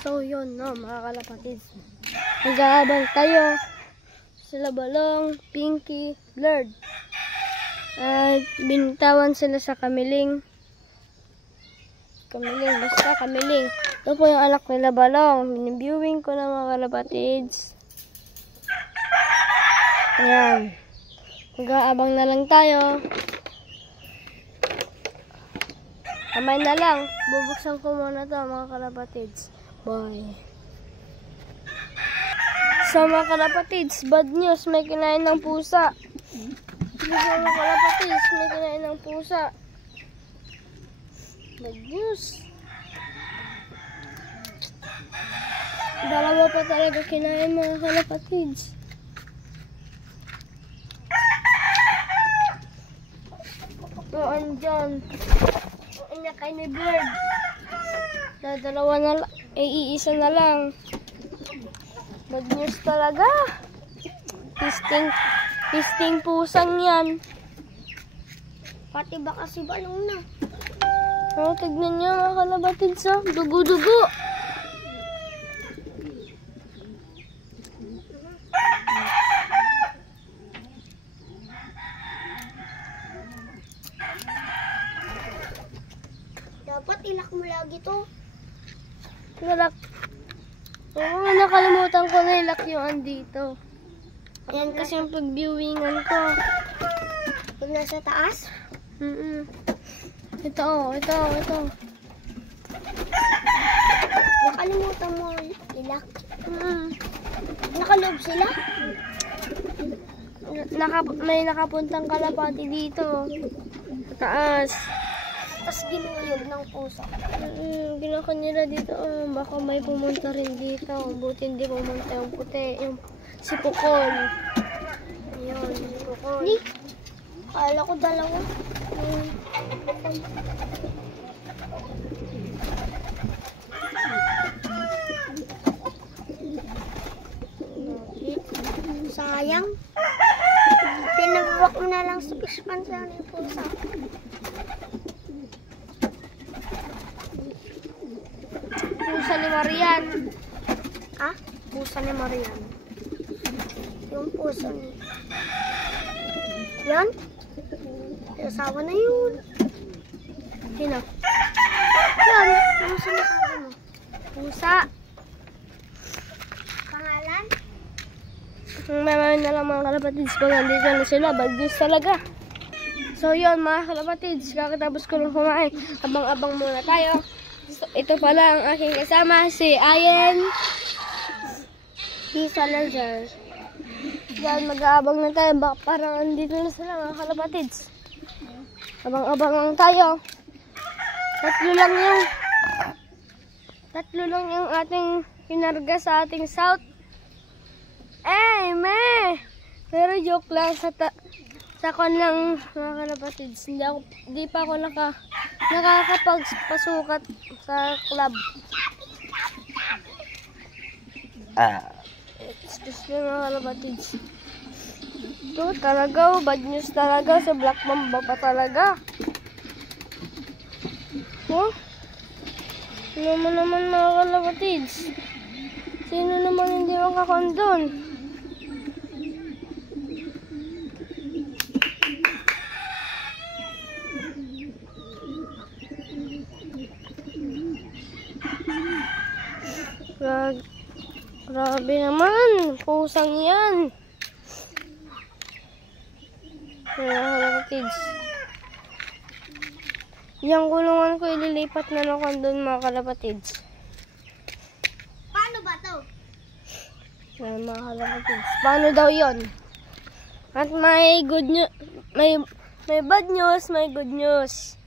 So yun no mga kalapatids. Nag-aabang tayo. Sila Balong, Pinky, Blurred. At binitawan sila sa kamiling. Basta kamiling. Ito po yung anak nila Balong. Biniviewing ko na mga kalapatids. Ayan. Mag-aabang na lang tayo. Kamay na lang. Bubuksan ko muna to mga kalapatids. Bye. So mga kalapatids, bad news. May kinain ng pusa. Mga kalapatids, may kinain ng pusa. Bad news. Dalawa pa talaga kinain mga kalapatids. Doon dyan. Inya kay ni Bird. Dalawa na lang. Iisa na lang. Bad news talaga. Pisting pusang yan. Pati ba kasi Balong na? Oh, tignan niyo mga kalapatids. Dugo-dugo. Dapat ilak mo lagi to. Ilak. Oo, nakalimutan ko na ilak yung andito. Ayan kasi yung pag-viewingan ko. Pag nasa taas? Ito. Nakalimutan mo ilak. Nakaloob sila? May nakapuntang kalapati dito. Taas. Tapos ginuyog ng pusa. Ginawa nila dito. Baka may pumunta rin dito. Buti hindi pumunta yung puti. Si Pukol. Ayun, si Pukol. Hindi. Kala ko dalawa. Sayang. Pinagwak mo na lang sa fishpan sa yung pusa. Pusa ni Marian. Ha? Pusa ni Marian. Yung pusa ni... Yan? Asawa na yun. Sino? Yan. Yung sinasabi mo. Pusa. Pangalan? May na lang mga kalapatids. Pag nandito na sila, bad news talaga. So yun mga kalapatids, kakatapos ko lang kumain. Abang-abang muna tayo. So, ito pala ang aking kasama, si Ayen. Si Salazar. Yan, mag-aabang na tayo. Parang andito na sila mga kalapatids. Abang-abang lang tayo. Tatlo lang yung ating pinarga sa ating south. Pero joke lang sa kon lang mga kalapatids. Hindi pa ako nakakapagpasukat sa club. Excuse me mga kalapatids. Ito talaga, bad news talaga. Sa Black Mamba pa talaga. Ano naman mga kalapatids? Sino naman hindi makakondon? Grabe naman, pusang yan. Mga kalapatids. Yung kulungan ko ililipat na lang kondon mga kalapatids. Paano ba to? Yan mga kalapatids. Paano daw yon? At may good news, may bad news, may good news.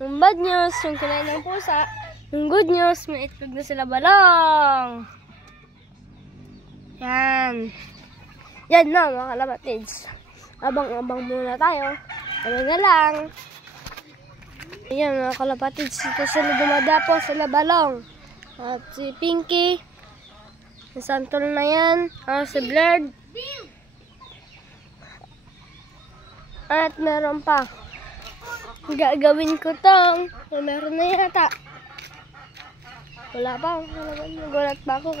Yung bad news, yung kinain ng pusa. Yung good news, may itlog na sila Balong. Yan na mga kalapatids. Abang-abang muna tayo. Ano na lang. Ayan mga kalapatids. Ito sila dumadapo sila Balong. At si Pinky. Si Santol na yan. Si Blurred. At meron pa. Gagawin ko tong. Meron na yata. Wala pa. Nagulat pa ako.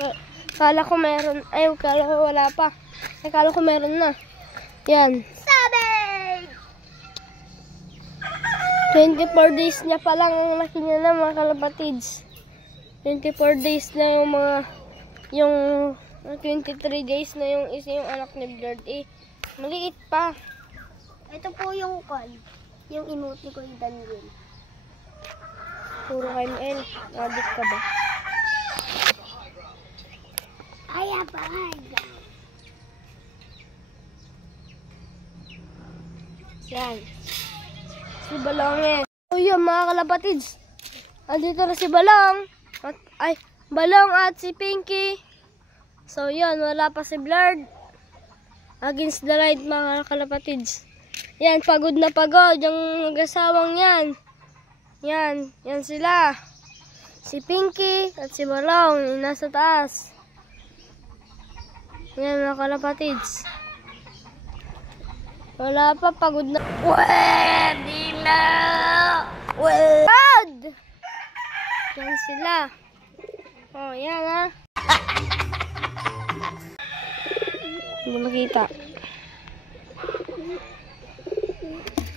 Kala ko meron. Ay, kala ko wala pa. Ay, kala ko meron na. Yan. Sabi! 24 days niya pa lang ang laki niya na mga kalapatids. 24 days na yung mga, yung 23 days na yung isa yung anak ni Blurred. Eh, maliit pa. Ito po yung call. Yung inuti ko yung Daniel. Puro KML. Adik ka ba? Ay, abay. Yan. Si Balong eh. O yun mga kalapatids. Andito na si Balong. Balong at si Pinky. So yun, wala pa si Blurred. Against the light mga kalapatids. Yan, pagod na pagod yung mag-asawang yan. Yan sila. Si Pinky at si Balong nasa taas. Yan mga kalapatids. Wala pa, pagod na. Pwede na! Pwede! Yan sila. Oh, yan ha. Hindi makita.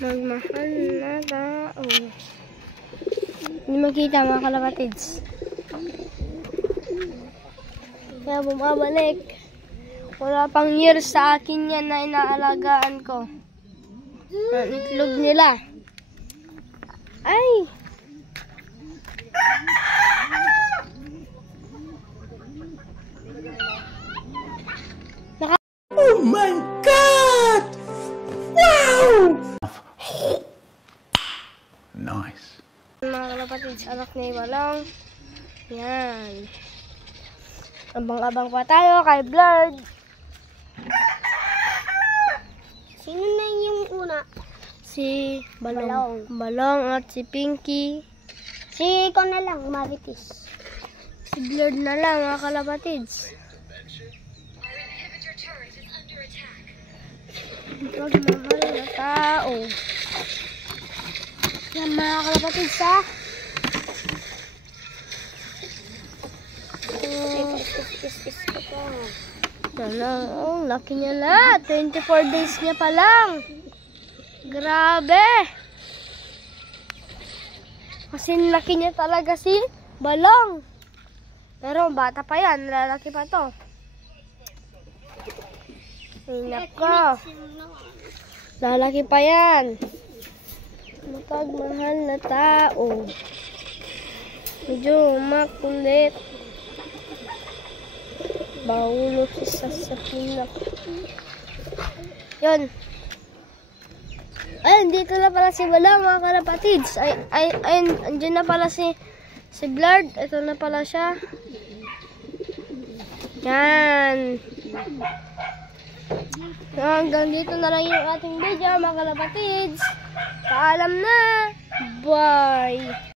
Magmahal na tao. Hindi makita mga kalapatids. Kaya bumabalik. Wala pang years sa akin yan na inaalagaan ko. Ang itlog nila. Ay! Oh my God! Wow! Nice. Mga kalapatids, anak ni Balong. Yan. Abang-abang pa tayo kay Blurred. Sino na yung una? Si Balong. Balong at si Pinky. Si ikaw na lang, Marites. Si Blurred na lang mga kalapatids. Pagmahal na tao. Yan mga kalapatids ha. Oh, laki niya na. 24 days niya pa lang. Grabe. Kasi laki niya talaga si Balong. Pero bata pa yan. Lalaki pa to. Ay, nako. Lalaki pa yan. Mapagmahal na tao. Medyo makulit. Baulo si Sasakina. Yun. Ay, dito na pala si Balong mga kalapatids. Andyan na pala si Blurred. Ito na pala siya. Yan. Hanggang dito na lang yung ating video mga kalapatids. Paalam na. Bye.